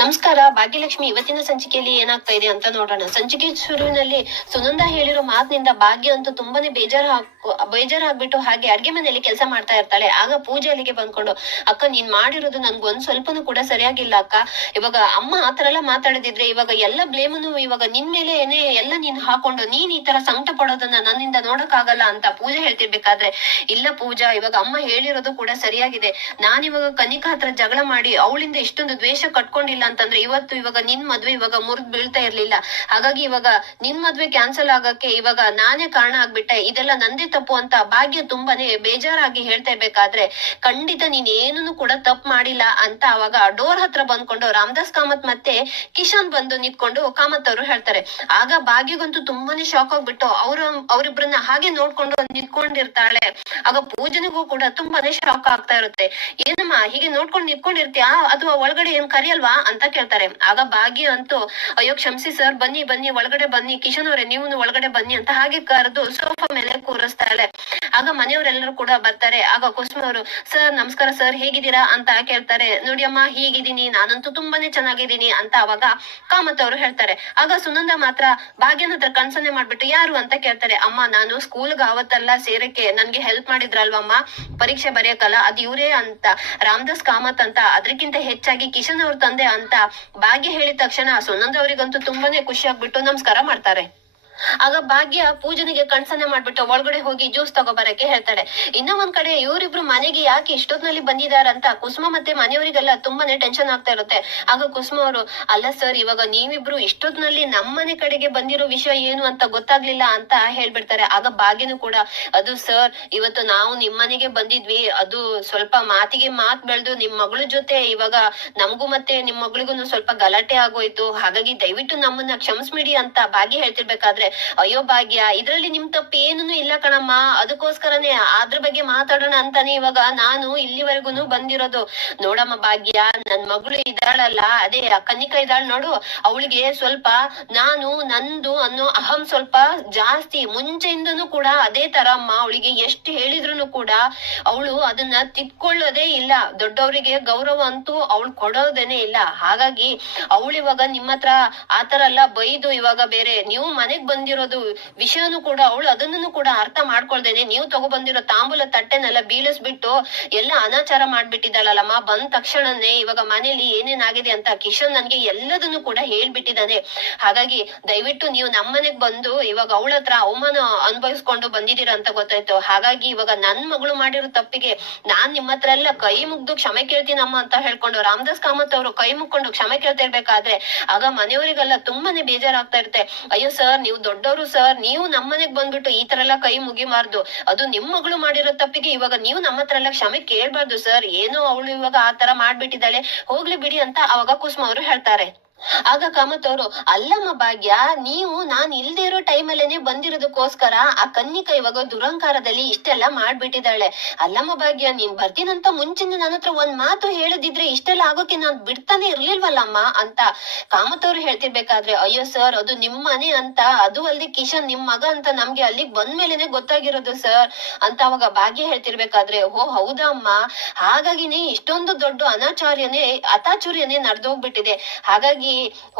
ನಮಸ್ಕಾರ. ಭಾಗ್ಯಲಕ್ಷ್ಮಿ ಇವತ್ತಿನ ಸಂಚಿಕೆಯಲ್ಲಿ ಏನಾಗ್ತಾ ಇದೆ ಅಂತ ನೋಡೋಣ. ಸಂಚಿಕೆ ಶುರುವಿನಲ್ಲಿ ಸುನಂದ ಹೇಳಿರೋ ಮಾತಿನಿಂದ ಭಾಗ್ಯ ಅಂತೂ ತುಂಬಾನೇ ಬೇಜಾರಾಗ್ಬಿಟ್ಟು ಹಾಗೆ ಅಡ್ಗೆ ಮನೆಯಲ್ಲಿ ಕೆಲಸ ಮಾಡ್ತಾ ಇರ್ತಾಳೆ. ಆಗ ಪೂಜೆ ಅಲ್ಲಿಗೆ ಬಂದ್ಕೊಂಡು, ಅಕ್ಕ ನೀನ್ ಮಾಡಿರೋದು ನನ್ಗೊಂದ್ ಸ್ವಲ್ಪನೂ ಕೂಡ ಸರಿಯಾಗಿಲ್ಲ ಅಕ್ಕ. ಇವಾಗ ಅಮ್ಮ ಆತರ ಎಲ್ಲ ಮಾತಾಡದಿದ್ರೆ ಇವಾಗ ಎಲ್ಲ ಬ್ಲೇಮನ್ನು ಇವಾಗ ನಿನ್ ಮೇಲೆ ಏನೇ ಎಲ್ಲ ನೀನ್ ಹಾಕೊಂಡು ನೀನ್ ಈ ತರ ಸಂಕಟ ಪಡೋದನ್ನ ನನ್ನಿಂದ ನೋಡಕ್ ಆಗಲ್ಲ ಅಂತ ಪೂಜೆ ಹೇಳ್ತಿರ್ಬೇಕಾದ್ರೆ, ಇಲ್ಲ ಪೂಜಾ ಇವಾಗ ಅಮ್ಮ ಹೇಳಿರೋದು ಕೂಡ ಸರಿಯಾಗಿದೆ. ನಾನಿವಾಗ ಕನಿಕಾ ಹತ್ರ ಜಗಳ ಮಾಡಿ ಅವಳಿಂದ ಇಷ್ಟೊಂದು ದ್ವೇಷ ಕಟ್ಕೊಂಡಿಲ್ಲ ಅಂತಂದ್ರೆ ಇವತ್ತು ಇವಾಗ ನಿನ್ ಮದ್ವೆ ಇವಾಗ ಮುರಿದ್ ಬೀಳ್ತಾ ಇರ್ಲಿಲ್ಲ. ಹಾಗಾಗಿ ಇವಾಗ ನಿನ್ ಮದ್ವೆ ಕ್ಯಾನ್ಸಲ್ ಆಗಕ್ಕೆ ಇವಾಗ ನಾನೇ ಕಾರಣ ಆಗ್ಬಿಟ್ಟೆ, ಇದೆಲ್ಲ ನಂದೇ ತಪ್ಪು ಅಂತ ಭಾಗ್ಯ ತುಂಬಾನೇ ಬೇಜಾರಾಗಿ ಹೇಳ್ತಾ ಇರ್ಬೇಕಾದ್ರೆ, ಖಂಡಿತ ನೀನ್ ಏನನ್ನು ಕೂಡ ತಪ್ಪು ಮಾಡಿಲ್ಲ ಅಂತ ಅವಾಗ ಡೋರ್ ಹತ್ರ ಬಂದ್ಕೊಂಡು ರಾಮದಾಸ್ ಕಾಮತ್ ಮತ್ತೆ ಕಿಶನ್ ಬಂದು ನಿಂತ್ಕೊಂಡು ಕಾಮತ್ ಅವರು ಹೇಳ್ತಾರೆ. ಆಗ ಭಾಗ್ಯಗಂತೂ ತುಂಬಾನೇ ಶಾಕ್ ಆಗ್ಬಿಟ್ಟು ಅವ್ರಿಬ್ರನ್ನ ಹಾಗೆ ನೋಡ್ಕೊಂಡು ನಿಂತ್ಕೊಂಡಿರ್ತಾಳೆ. ಆಗ ಪೂಜನಿಗೂ ಕೂಡ ತುಂಬಾನೇ ಶಾಕ್ ಆಗ್ತಾ ಇರುತ್ತೆ. ಏನಮ್ಮ ಹೀಗೆ ನೋಡ್ಕೊಂಡು ನಿಂತ್ಕೊಂಡಿರ್ತೀಯಾ ಅಥವಾ ಒಳಗಡೆ ಏನ್ ಕರಿಯಲ್ವಾ ಅಂತ ಕೇಳ್ತಾರೆ. ಆಗ ಭಾಗ್ಯ ಅಂತೂ, ಅಯ್ಯೋ ಕ್ಷಮಿಸಿ ಸರ್, ಬನ್ನಿ ಬನ್ನಿ ಒಳಗಡೆ ಬನ್ನಿ, ಕಿಶನ್ ಅವರೇ ನೀವು ಒಳಗಡೆ ಬನ್ನಿ ಅಂತ ಹಾಗೆ ಕರೆದು ಸೋಫಾ ಮೇಲೆ ಕೂರಿಸ್ತಾಳೆ. ಆಗ ಮನೆಯವರೆಲ್ಲರೂ ಕೂಡ ಬರ್ತಾರೆ. ಆಗ ಕುಸುಮ ಅವರು, ಸರ್ ನಮಸ್ಕಾರ ಸರ್, ಹೇಗಿದ್ದೀರಾ ಅಂತ ಕೇಳ್ತಾರೆ. ನೋಡಿ ಅಮ್ಮ ಹೀಗಿದ್ದೀನಿ, ನಾನಂತೂ ತುಂಬಾನೇ ಚೆನ್ನಾಗಿದ್ದೀನಿ ಅಂತ ಅವಾಗ ಕಾಮತ್ ಅವರು ಹೇಳ್ತಾರೆ. ಆಗ ಸುನಂದ ಮಾತ್ರ ಭಾಗ್ಯನ ಹತ್ರ ಕನ್ಸನ್ನೆ ಮಾಡ್ಬಿಟ್ಟು, ಯಾರು ಅಂತ ಕೇಳ್ತಾರೆ. ಅಮ್ಮ ನಾನು ಸ್ಕೂಲ್ಗೆ ಅವತ್ತೆಲ್ಲ ಸೇರಕ್ಕೆ ನನ್ಗೆ ಹೆಲ್ಪ್ ಮಾಡಿದ್ರಲ್ವಮ್ಮ ಪರೀಕ್ಷೆ ಬರೆಯಕಲ್ಲ, ಅದ್ ಇವ್ರೇ ಅಂತ ರಾಮದಾಸ್ ಕಾಮತ್ ಅಂತ, ಅದಕ್ಕಿಂತ ಹೆಚ್ಚಾಗಿ ಕಿಶನ್ ಅವ್ರ ತಂದೆ ಅಂತ ಭಾಗ್ಯ ಹೇಳಿದ ತಕ್ಷಣ ಸುನಂದ ಅವರಿಗಂತೂ ತುಂಬಾನೇ ಖುಷಿ ಆಗ್ಬಿಟ್ಟು ನಮಸ್ಕಾರ ಮಾಡ್ತಾರೆ. ಆಗ ಭಾಗ್ಯ ಪೂಜನಿಗೆ ಕಣ್ಸನ್ನೆ ಮಾಡ್ಬಿಟ್ಟು ಒಳಗಡೆ ಹೋಗಿ ಜ್ಯೂಸ್ ತಗೋಬರಕ್ಕೆ ಹೇಳ್ತಾಳೆ. ಇನ್ನ ಒಂದ್ ಕಡೆ ಇವರಿಬ್ರು ಮನೆಗೆ ಯಾಕೆ ಇಷ್ಟೊತ್ನಲ್ಲಿ ಬಂದಿದಾರಂತ ಕುಸುಮ ಮತ್ತೆ ಮನೆಯವರಿಗೆಲ್ಲ ತುಂಬಾನೇ ಟೆನ್ಷನ್ ಆಗ್ತಾ ಇರುತ್ತೆ. ಆಗ ಕುಸುಮ ಅವರು, ಅಲ್ಲ ಸರ್ ಇವಾಗ ನೀವಿಬ್ರು ಇಷ್ಟೊತ್ನಲ್ಲಿ ನಮ್ಮನೆ ಕಡೆಗೆ ಬಂದಿರೋ ವಿಷಯ ಏನು ಅಂತ ಗೊತ್ತಾಗ್ಲಿಲ್ಲ ಅಂತ ಹೇಳ್ಬಿಡ್ತಾರೆ. ಆಗ ಭಾಗ್ಯನು ಕೂಡ, ಅದು ಸರ್ ಇವತ್ತು ನಾವು ನಿಮ್ಮನೆಗೆ ಬಂದಿದ್ವಿ, ಅದು ಸ್ವಲ್ಪ ಮಾತಿಗೆ ಮಾತ್ ಬೆಳೆದು ನಿಮ್ ಮಗಳ ಜೊತೆ ಇವಾಗ ನಮಗೂ ಮತ್ತೆ ನಿಮ್ ಮಗಳಿಗೂ ಸ್ವಲ್ಪ ಗಲಾಟೆ ಆಗೋಯ್ತು, ಹಾಗಾಗಿ ದಯವಿಟ್ಟು ನಮ್ಮನ್ನ ಕ್ಷಮಿಸ್ಬಿಡಿ ಅಂತ ಭಾಗ್ಯ ಹೇಳ್ತಿರ್ಬೇಕಾದ್ರೆ, ಅಯ್ಯೋ ಭಾಗ್ಯ ಇದ್ರಲ್ಲಿ ನಿಮ್ ತಪ್ಪು ಏನೂ ಇಲ್ಲ ಕಣಮ್ಮ, ಅದಕ್ಕೋಸ್ಕರನೇ ಅದ್ರ ಬಗ್ಗೆ ಮಾತಾಡೋಣ ಅಂತಾನೆ ಇವಾಗ ನಾನು ಇಲ್ಲಿವರೆಗೂ ಬಂದಿರೋದು. ನೋಡಮ್ಮ ಭಾಗ್ಯ, ನನ್ ಮಗಳು ಇದ್ದಾಳಲ್ಲ, ಅದೇ ಕನಿಕಾ ಇದ್ದಾಳ ನೋಡು, ಅವಳಿಗೆ ಸ್ವಲ್ಪ ನಾನು ನಂದು ಅನ್ನೋ ಅಹಂ ಸ್ವಲ್ಪ ಜಾಸ್ತಿ, ಮುಂಚೆಯಿಂದನೂ ಕೂಡ ಅದೇ ತರ ಅಮ್ಮ. ಅವಳಿಗೆ ಎಷ್ಟು ಹೇಳಿದ್ರು ಕೂಡ ಅವಳು ಅದನ್ನ ತಿದ್ಕೊಳ್ಳೋದೇ ಇಲ್ಲ. ದೊಡ್ಡವರಿಗೆ ಗೌರವ ಅಂತೂ ಅವಳು ಕೊಡೋದೇನೆ ಇಲ್ಲ. ಹಾಗಾಗಿ ಅವಳು ಇವಾಗ ನಿಮ್ಮ ಹತ್ರ ಆತರ ಎಲ್ಲ ಬೈದು ಇವಾಗ ಬೇರೆ ನೀವು ಮನೆಗ್ ಬಂದಿರೋದು ವಿಷಯನು ಕೂಡ ಅವಳು ಅದನ್ನು ಕೂಡ ಅರ್ಥ ಮಾಡ್ಕೊಳ್ದೇನೆ ನೀವು ತಗೊಬಂದಿರೋ ತಾಂಬೂಲ ತಟ್ಟೆನೆಲ್ಲ ಬೀಳಿಸ್ಬಿಟ್ಟು ಎಲ್ಲ ಅನಾಚಾರ ಮಾಡ್ಬಿಟ್ಟಿದ್ದಾಳಲ್ಲಮ್ಮ. ಬಂದ ತಕ್ಷಣನೇ ಇವಾಗ ಮನೇಲಿ ಏನೇನಾಗಿದೆ ಅಂತ ಕಿಶನ್ ನನ್ಗೆ ಎಲ್ಲದನ್ನು ಕೂಡ ಹೇಳ್ಬಿಟ್ಟಿದ್ದಾನೆ. ಹಾಗಾಗಿ ದಯವಿಟ್ಟು ನೀವು ನಮ್ಮನೆಗ್ ಬಂದು ಇವಾಗ ಅವಳ ಹತ್ರ ಅವಮಾನ ಅನುಭವಿಸ್ಕೊಂಡು ಬಂದಿದ್ದೀರಾ ಅಂತ ಗೊತ್ತಾಯ್ತು. ಹಾಗಾಗಿ ಇವಾಗ ನನ್ ಮಗಳು ಮಾಡಿರೋ ತಪ್ಪಿಗೆ ನಾನ್ ನಿಮ್ಮ ಹತ್ರ ಎಲ್ಲ ಕೈ ಮುಗ್ದು ಕ್ಷಮೆ ಕೇಳ್ತೀನಮ್ಮ ಅಂತ ಹೇಳ್ಕೊಂಡು ರಾಮದಾಸ್ ಕಾಮತ್ ಅವರು ಕೈ ಮುಕ್ಕೊಂಡು ಕ್ಷಮೆ ಕೇಳ್ತಾ ಇರ್ಬೇಕಾದ್ರೆ, ಆಗ ಮನೆಯವರಿಗೆಲ್ಲ ತುಂಬಾನೇ ಬೇಜಾರಾಗ್ತಾ ಇರುತ್ತೆ. ಅಯ್ಯೋ ಸರ್ ನೀವು ದೊಡ್ಡವರು ಸರ್, ನೀವು ನಮ್ಮನೆಗ್ ಬಂದ್ಬಿಟ್ಟು ಈ ತರ ಎಲ್ಲ ಕೈ ಮುಗಿಬಾರ್ದು, ಅದು ನಿಮ್ ಮಗಳು ಮಾಡಿರೋ ತಪ್ಪಿಗೆ ಇವಾಗ ನೀವು ನಮ್ಮ ಹತ್ರ ಎಲ್ಲ ಕ್ಷಮೆ ಕೇಳ್ಬಾರ್ದು ಸರ್, ಏನೋ ಅವಳು ಇವಾಗ ಆ ತರ ಮಾಡ್ಬಿಟ್ಟಿದ್ದಾಳೆ, ಹೋಗ್ಲಿ ಬಿಡಿ ಅಂತ ಅವಾಗ ಕುಸುಮ ಅವರು ಹೇಳ್ತಾರೆ. ಆಗ ಕಾಮತ್ ಅವರು, ಅಲ್ಲಮ್ಮ ಭಾಗ್ಯ, ನೀವು ನಾನ್ ಇಲ್ದೇ ಇರೋ ಟೈಮಲ್ಲೇನೆ ಬಂದಿರೋದಕ್ಕೋಸ್ಕರ ಆ ಕನ್ನಿಕಾ ಇವಾಗ ದುರಂಕಾರದಲ್ಲಿ ಇಷ್ಟೆಲ್ಲ ಮಾಡ್ಬಿಟ್ಟಿದ್ದಾಳೆ. ಅಲ್ಲಮ್ಮ ಭಾಗ್ಯ, ನೀನ್ ಬರ್ತೀನಂತ ಮುಂಚಿನ ನನ್ನ ಹತ್ರ ಒಂದ್ ಮಾತು ಹೇಳದಿದ್ರೆ ಇಷ್ಟೆಲ್ಲ ಆಗೋಕೆ ನಾನ್ ಬಿಡ್ತಾನೆ ಇರ್ಲಿಲ್ವಲ್ಲಮ್ಮ ಅಂತ ಕಾಮತ್ ಅವರು ಹೇಳ್ತಿರ್ಬೇಕಾದ್ರೆ, ಅಯ್ಯೋ ಸರ್ ಅದು ನಿಮ್ ಮನೆ ಅಂತ, ಅದು ಅಲ್ದೆ ಕಿಶನ್ ನಿಮ್ ಮಗ ಅಂತ ನಮ್ಗೆ ಅಲ್ಲಿಗ್ ಬಂದ್ಮೇಲೆನೆ ಗೊತ್ತಾಗಿರೋದು ಸರ್ ಅಂತ ಅವಾಗ ಭಾಗ್ಯ ಹೇಳ್ತಿರ್ಬೇಕಾದ್ರೆ, ಓ ಹೌದಾ ಅಮ್ಮ, ಹಾಗಾಗಿನೇ ಇಷ್ಟೊಂದು ದೊಡ್ಡ ಅತಾಚುರ್ಯನೇ ನಡೆದೋಗ್ಬಿಟ್ಟಿದೆ. ಹಾಗಾಗಿ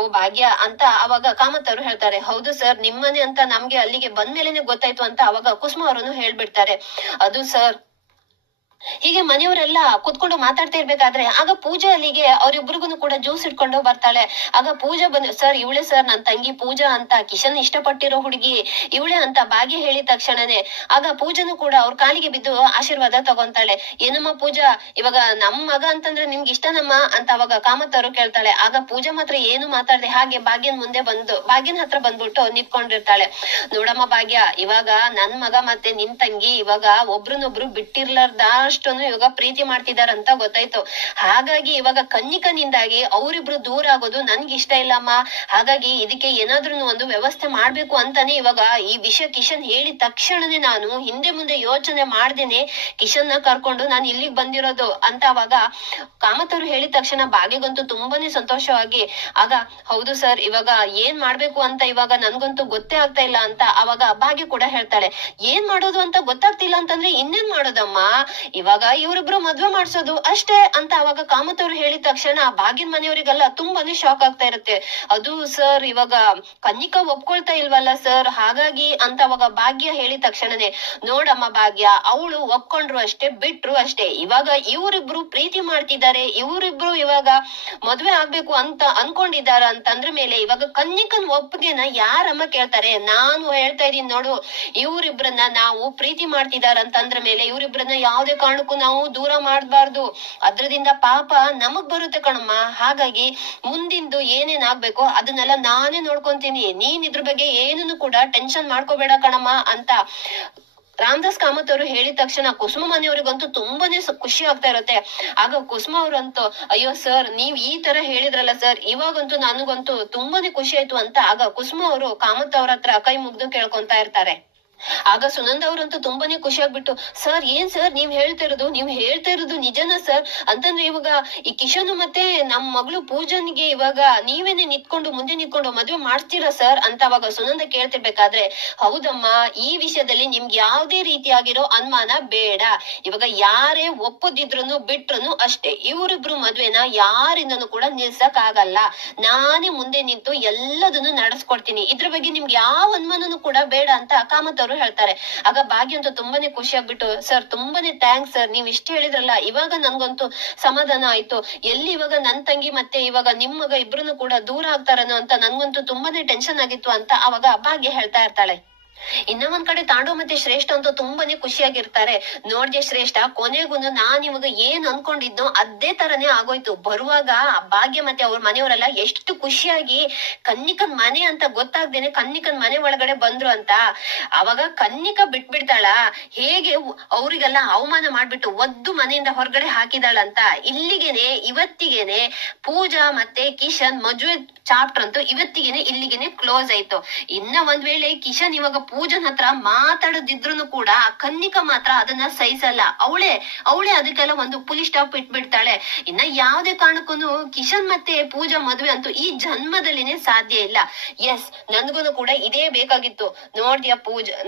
ಓ ಭಾಗ್ಯ ಅಂತ ಅವಾಗ ಕಾಮತ್ ಅವರು ಹೇಳ್ತಾರೆ. ಹೌದು ಸರ್, ನಿಮ್ಮನೆ ಅಂತ ನಮ್ಗೆ ಅಲ್ಲಿಗೆ ಬಂದ್ಮೇಲೆನೆ ಗೊತ್ತಾಯ್ತು ಅಂತ ಅವಾಗ ಕುಸುಮ ಅವರನ್ನು ಹೇಳ್ಬಿಡ್ತಾರೆ. ಅದು ಸರ್ ಹೀಗೆ ಮನೆಯವರೆಲ್ಲ ಕುತ್ಕೊಂಡು ಮಾತಾಡ್ತಾ ಇರ್ಬೇಕಾದ್ರೆ ಆಗ ಪೂಜಾ ಅಲ್ಲಿಗೆ ಅವ್ರಿಬ್ರಿಗೂ ಕೂಡ ಜ್ಯೂಸ್ ಇಟ್ಕೊಂಡು ಬರ್ತಾಳೆ. ಆಗ ಪೂಜಾ ಬಂದು, ಸರ್ ಇವಳೆ ಸರ್ ನನ್ ತಂಗಿ ಪೂಜಾ ಅಂತ, ಕಿಶನ್ ಇಷ್ಟಪಟ್ಟಿರೋ ಹುಡುಗಿ ಇವಳೆ ಅಂತ ಭಾಗ್ಯ ಹೇಳಿದ ತಕ್ಷಣನೇ ಆಗ ಪೂಜಾನು ಕೂಡ ಅವ್ರ ಕಾಲಿಗೆ ಬಿದ್ದು ಆಶೀರ್ವಾದ ತಗೊಂತಾಳೆ. ಏನಮ್ಮ ಪೂಜಾ, ಇವಾಗ ನಮ್ ಮಗ ಅಂತಂದ್ರೆ ನಿಮ್ಗೆ ಇಷ್ಟನಮ್ಮ ಅಂತ ಅವಾಗ ಕಾಮತ್ ಅವರು ಕೇಳ್ತಾಳೆ. ಆಗ ಪೂಜಾ ಮಾತ್ರ ಏನು ಮಾತಾಡ್ದೆ ಹಾಗೆ ಭಾಗ್ಯನ್ ಮುಂದೆ ಬಂದು ಭಾಗ್ಯನ ಹತ್ರ ಬಂದ್ಬಿಟ್ಟು ನಿಂತ್ಕೊಂಡಿರ್ತಾಳೆ. ನೋಡಮ್ಮ ಭಾಗ್ಯ, ಇವಾಗ ನನ್ ಮಗ ಮತ್ತೆ ನಿನ್ ತಂಗಿ ಇವಾಗ ಒಬ್ರನ್ನೊಬ್ರು ಬಿಟ್ಟಿರ್ಲಾರ್ದ ಅಷ್ಟೊಂದು ಇವಾಗ ಪ್ರೀತಿ ಮಾಡ್ತಿದಾರಂತ ಗೊತ್ತಾಯ್ತು. ಹಾಗಾಗಿ ಇವಾಗ ಕನ್ನಿಕನಿಂದಾಗಿ ಅವರಿಬ್ರು ದೂರ ಆಗೋದು ನನ್ಗೆ ಇಷ್ಟ ಇಲ್ಲಮ್ಮ. ಹಾಗಾಗಿ ಇದಕ್ಕೆ ಏನಾದ್ರೂ ಒಂದು ವ್ಯವಸ್ಥೆ ಮಾಡ್ಬೇಕು ಅಂತಾನೆ ಇವಾಗ ಈ ವಿಷಯ ಕಿಶನ್ ಹೇಳಿದ ತಕ್ಷಣನೇ ನಾನು ಹಿಂದೆ ಮುಂದೆ ಯೋಚನೆ ಮಾಡ್ದೇನೆ ಕಿಶನ್ ನ ಕರ್ಕೊಂಡು ನಾನು ಇಲ್ಲಿಗೆ ಬಂದಿರೋದು ಅಂತ ಅವಾಗ ಕಾಮತ್ ಅವರು ಹೇಳಿದ ತಕ್ಷಣ ಭಾಗ್ಯಗಂತೂ ತುಂಬಾನೇ ಸಂತೋಷವಾಗಿ, ಆಗ ಹೌದು ಸರ್ ಇವಾಗ ಏನ್ ಮಾಡ್ಬೇಕು ಅಂತ ಇವಾಗ ನನ್ಗಂತೂ ಗೊತ್ತೇ ಆಗ್ತಾ ಇಲ್ಲ ಅಂತ ಅವಾಗ ಭಾಗ್ಯ ಕೂಡ ಹೇಳ್ತಾಳೆ. ಏನ್ ಮಾಡೋದು ಅಂತ ಗೊತ್ತಾಗ್ತಿಲ್ಲ ಅಂತಂದ್ರೆ ಇನ್ನೇನ್ ಮಾಡೋದಮ್ಮ, ಇವಾಗ ಇವರಿಬ್ರು ಮದ್ವೆ ಮಾಡ್ಸೋದು ಅಷ್ಟೇ ಅಂತ ಅವಾಗ ಕಾಮತ್ ಅವ್ರು ಹೇಳಿದ ತಕ್ಷಣ ಭಾಗ್ಯನ್ ಮನೆಯವರಿಗೆಲ್ಲ ತುಂಬಾನೇ ಶಾಕ್ ಆಗ್ತಾ ಇರುತ್ತೆ. ಅದು ಸರ್ ಇವಾಗ ಕನ್ನಿಕಾ ಒಪ್ಕೊಳ್ತಾ ಇಲ್ವಲ್ಲ ಸರ್, ಹಾಗಾಗಿ ಅಂತ ಅವಾಗ ಭಾಗ್ಯ ಹೇಳಿದ ತಕ್ಷಣನೇ, ನೋಡಮ್ಮ ಭಾಗ್ಯ, ಅವಳು ಒಪ್ಕೊಂಡ್ರು ಅಷ್ಟೇ, ಬಿಟ್ರು ಅಷ್ಟೇ. ಇವಾಗ ಇವರಿಬ್ರು ಪ್ರೀತಿ ಮಾಡ್ತಿದ್ದಾರೆ, ಇವರಿಬ್ರು ಇವಾಗ ಮದ್ವೆ ಆಗ್ಬೇಕು ಅಂತ ಅನ್ಕೊಂಡಿದಾರ ಅಂತಂದ್ರ ಮೇಲೆ ಇವಾಗ ಕನ್ನಿಕನ್ ಒಪ್ಪಿಗೆನ ಯಾರಮ್ಮ ಕೇಳ್ತಾರೆ? ನಾನು ಹೇಳ್ತಾ ಇದೀನಿ ನೋಡು, ಇವ್ರಿಬ್ರನ್ನ ನಾವು ಪ್ರೀತಿ ಮಾಡ್ತಿದಾರ ಅಂತಂದ್ರ ಮೇಲೆ ಇವ್ರಿಬ್ರನ್ನ ಯಾವ್ದೇ ಕಾರಣಕ್ಕೂ ನಾವು ದೂರ ಮಾಡ್ಬಾರ್ದು. ಅದ್ರದಿಂದ ಪಾಪ ನಮಗ್ ಬರುತ್ತೆ ಕಣಮ್ಮ. ಹಾಗಾಗಿ ಮುಂದಿಂದು ಏನೇನ್ ಆಗ್ಬೇಕೋ ಅದನ್ನೆಲ್ಲ ನಾನೇ ನೋಡ್ಕೊಂತೀನಿ, ನೀನ್ ಇದ್ರ ಬಗ್ಗೆ ಏನನ್ನು ಕೂಡ ಟೆನ್ಷನ್ ಮಾಡ್ಕೋಬೇಡ ಕಣಮ್ಮ ಅಂತ ರಾಮದಾಸ್ ಕಾಮತ್ ಅವರು ಹೇಳಿದ ತಕ್ಷಣ ಕುಸುಮ ಮನೆಯವ್ರಿಗಂತೂ ತುಂಬಾನೇ ಖುಷಿ ಆಗ್ತಾ ಇರುತ್ತೆ. ಆಗ ಕುಸುಮ ಅವ್ರಂತೂ, ಅಯ್ಯೋ ಸರ್, ನೀವ್ ಈ ತರ ಹೇಳಿದ್ರಲ್ಲ ಸರ್, ಇವಾಗಂತೂ ನನಗಂತೂ ತುಂಬಾನೇ ಖುಷಿ ಆಯ್ತು ಅಂತ ಆಗ ಕುಸುಮ ಅವರು ಕಾಮತ್ ಅವ್ರ ಹತ್ರ ಕೈ ಮುಗ್ದು ಕೇಳ್ಕೊಂತಾ ಇರ್ತಾರೆ. ಆಗ ಸುನಂದ ಅವ್ರಂತೂ ತುಂಬಾನೇ ಖುಷಿ ಆಗ್ಬಿಟ್ಟು, ಸರ್ ಏನ್ ಸರ್ ನೀವ್ ಹೇಳ್ತಾ ಇರೋದು ನಿಜನಾ ಸರ್? ಅಂತಂದ್ರೆ ಇವಾಗ ಈ ಕಿಶನ್ ಮತ್ತೆ ನಮ್ ಮಗಳು ಪೂಜನ್ಗೆ ಇವಾಗ ನೀವೇನೆ ಮುಂದೆ ನಿಂತ್ಕೊಂಡು ಮದ್ವೆ ಮಾಡ್ತೀರಾ ಸರ್ ಅಂತ ಅವಾಗ ಸುನಂದ ಕೇಳ್ತಿರ್ಬೇಕಾದ್ರೆ, ಹೌದಮ್ಮ, ಈ ವಿಷಯದಲ್ಲಿ ನಿಮ್ಗೆ ಯಾವ್ದೇ ರೀತಿಯಾಗಿರೋ ಅನುಮಾನ ಬೇಡ. ಇವಾಗ ಯಾರೇ ಒಪ್ಪದಿದ್ರು ಬಿಟ್ರು ಅಷ್ಟೇ, ಇವರಿಬ್ರು ಮದ್ವೆನ ಯಾರಿಂದನೂ ಕೂಡ ನಿಲ್ಸಕ್ ಆಗಲ್ಲ. ನಾನೇ ಮುಂದೆ ನಿಂತು ಎಲ್ಲದನ್ನು ನಡೆಸ್ಕೊಡ್ತೀನಿ, ಇದ್ರ ಬಗ್ಗೆ ನಿಮ್ಗೆ ಯಾವ ಅನುಮಾನನೂ ಕೂಡ ಬೇಡ ಅಂತ ಕಾಮತ್ ಹೇಳ್ತಾರೆ. ಆಗ ಭಾಗ್ಯ ಅಂತೂ ತುಂಬಾನೇ ಖುಷಿ ಆಗ್ಬಿಟ್ಟು, ಸರ್ ತುಂಬಾನೇ ಥ್ಯಾಂಕ್ಸ್ ಸರ್, ನೀವ್ ಇಷ್ಟ ಹೇಳಿದ್ರಲ್ಲ, ಇವಾಗ ನನ್ಗಂತೂ ಸಮಾಧಾನ ಆಯ್ತು. ಎಲ್ಲಿ ಇವಾಗ ನನ್ ತಂಗಿ ಮತ್ತೆ ಇವಾಗ ನಿಮ್ ಮಗ ಇಬ್ರು ಕೂಡ ದೂರ ಆಗ್ತಾರನೋ ಅಂತ ನನ್ಗಂತೂ ತುಂಬಾನೇ ಟೆನ್ಷನ್ ಆಗಿತ್ತು ಅಂತ ಅವಾಗ ಭಾಗ್ಯ ಹೇಳ್ತಾ ಇರ್ತಾಳೆ. ಇನ್ನ ಒಂದ್ ಕಡೆ ತಾಂಡವ್ ಮತ್ತೆ ಶ್ರೇಷ್ಠ ಅಂತೂ ತುಂಬಾನೇ ಖುಷಿಯಾಗಿರ್ತಾರೆ. ನೋಡ್ದೆ ಶ್ರೇಷ್ಠ, ಕೊನೆಗೂ ನಾನ್ ಇವಾಗ ಏನ್ ಅನ್ಕೊಂಡಿದ್ನೋ ಅದೇ ತರನೇ ಆಗೋಯ್ತು. ಬರುವಾಗ ಭಾಗ್ಯ ಮತ್ತೆ ಅವ್ರ ಮನೆಯವರೆಲ್ಲ ಎಷ್ಟು ಖುಷಿಯಾಗಿ ಕನ್ನಿಕನ್ ಮನೆ ಅಂತ ಗೊತ್ತಾಗ್ದೇನೆ ಕನ್ನಿಕನ್ ಮನೆ ಒಳಗಡೆ ಬಂದ್ರು ಅಂತ. ಅವಾಗ ಕನ್ನಿಕಾ ಬಿಟ್ಬಿಡ್ತಾಳ, ಹೇಗೆ ಅವ್ರಿಗೆಲ್ಲ ಅವಮಾನ ಮಾಡ್ಬಿಟ್ಟು ಒದ್ದು ಮನೆಯಿಂದ ಹೊರಗಡೆ ಹಾಕಿದಾಳಂತ. ಇವತ್ತಿಗೇನೆ ಪೂಜಾ ಮತ್ತೆ ಕಿಶನ್ ಮದ್ವೆ ಚಾಪ್ಟರ್ ಅಂತೂ ಇಲ್ಲಿಗೇನೆ ಕ್ಲೋಸ್ ಆಯ್ತು. ಇನ್ನ ಒಂದ್ ವೇಳೆ ಕಿಶನ್ ಇವಾಗ ಪೂಜನ್ ಹತ್ರ ಮಾತಾಡದಿದ್ರು ಕೂಡ ಕನ್ನಿಕಾ ಮಾತ್ರ ಅದನ್ನ ಸಹಿಸಲ್ಲ. ಅವಳೇ ಅದಕ್ಕೆಲ್ಲ ಒಂದು ಪುಲಿ ಸ್ಟಾಪ್ ಇಟ್ಬಿಡ್ತಾಳೆ. ಇನ್ನ ಯಾವ್ದೇ ಕಾರಣಕ್ಕೂ ಕಿಶನ್ ಮತ್ತೆ ಪೂಜಾ ಮದ್ವೆ ಅಂತೂ ಈ ಜನ್ಮದಲ್ಲಿನೇ ಸಾಧ್ಯ ಇಲ್ಲ. ಎಸ್, ನನ್ಗೂನು ಕೂಡ ಇದೇ ಬೇಕಾಗಿತ್ತು.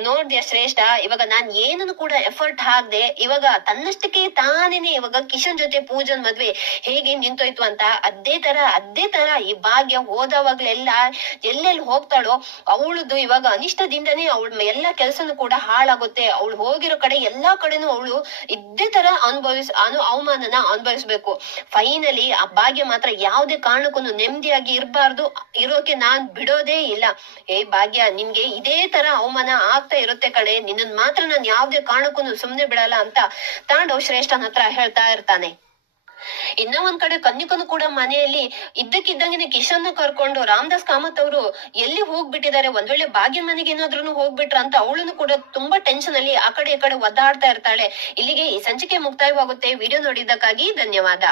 ನೋಡ್ದ್ಯಾ ಶ್ರೇಷ್ಠ, ಇವಾಗ ನಾನ್ ಏನನ್ನು ಕೂಡ ಎಫರ್ಟ್ ಹಾಕ್ದೆ, ಇವಾಗ ತನ್ನಷ್ಟಕ್ಕೆ ತಾನೇನೆ ಇವಾಗ ಕಿಶನ್ ಜೊತೆ ಪೂಜನ್ ಮದ್ವೆ ಹೇಗೆ ನಿಂತೋಯ್ತು ಅಂತ ಅದೇ ತರ ಈ ಭಾಗ್ಯ ಹೋದವಾಗ್ಲೆಲ್ಲ ಎಲ್ಲೆಲ್ಲಿ ಹೋಗ್ತಾಳೋ ಅವಳದು ಇವಾಗ ಅನಿಷ್ಟದಿಂದನೇ ಅವಳ ಎಲ್ಲಾ ಕೆಲ್ಸನೂ ಕೂಡ ಹಾಳಾಗುತ್ತೆ. ಅವಳು ಹೋಗಿರೋ ಕಡೆ ಎಲ್ಲಾ ಕಡೆನೂ ಅವಳು ಇದೇ ತರ ಅವಮಾನನ ಅನುಭವಿಸ್ಬೇಕು. ಫೈನಲಿ ಆ ಭಾಗ್ಯ ಮಾತ್ರ ಯಾವ್ದೇ ಕಾರಣಕ್ಕೂ ನೆಮ್ಮದಿಯಾಗಿ ಇರೋಕೆ ನಾನ್ ಬಿಡೋದೇ ಇಲ್ಲ. ಭಾಗ್ಯ, ನಿನ್ಗೆ ಇದೇ ತರ ಅವಮಾನ ಆಗ್ತಾ ಇರುತ್ತೆ ಕಡೆ, ನಿನ್ನನ್ ಮಾತ್ರ ನಾನ್ ಯಾವ್ದೇ ಕಾರಣಕ್ಕೂ ಸುಮ್ನೆ ಬಿಡಲ್ಲ ಅಂತ ತಾಂಡವ್ ಶ್ರೇಷ್ಠನ ಹತ್ರ ಹೇಳ್ತಾ ಇರ್ತಾನೆ. ಇನ್ನ ಒಂದ್ ಕಡೆ ಕನ್ನಿಕನು ಕೂಡ ಮನೆಯಲ್ಲಿ ಇದ್ದಕ್ಕಿದ್ದಂಗೆನೆ ಕಿಶನ್ ಕರ್ಕೊಂಡು ರಾಮದಾಸ್ ಕಾಮತ್ ಅವರು ಎಲ್ಲಿ ಹೋಗ್ಬಿಟ್ಟಿದ್ದಾರೆ, ಒಂದ್ ವೇಳೆ ಭಾಗ್ಯನ್ ಮನೆಗೆ ಏನಾದ್ರೂ ಹೋಗ್ಬಿಟ್ರ ಅಂತ ಅವಳನ್ನು ಕೂಡ ತುಂಬಾ ಟೆನ್ಷನ್ ಅಲ್ಲಿ ಆ ಕಡೆ ಈ ಕಡೆ ಒದ್ದಾಡ್ತಾ ಇರ್ತಾಳೆ. ಇಲ್ಲಿಗೆ ಈ ಸಂಚಿಕೆ ಮುಕ್ತಾಯವಾಗುತ್ತೆ. ವಿಡಿಯೋ ನೋಡಿದ್ದಕ್ಕಾಗಿ ಧನ್ಯವಾದ.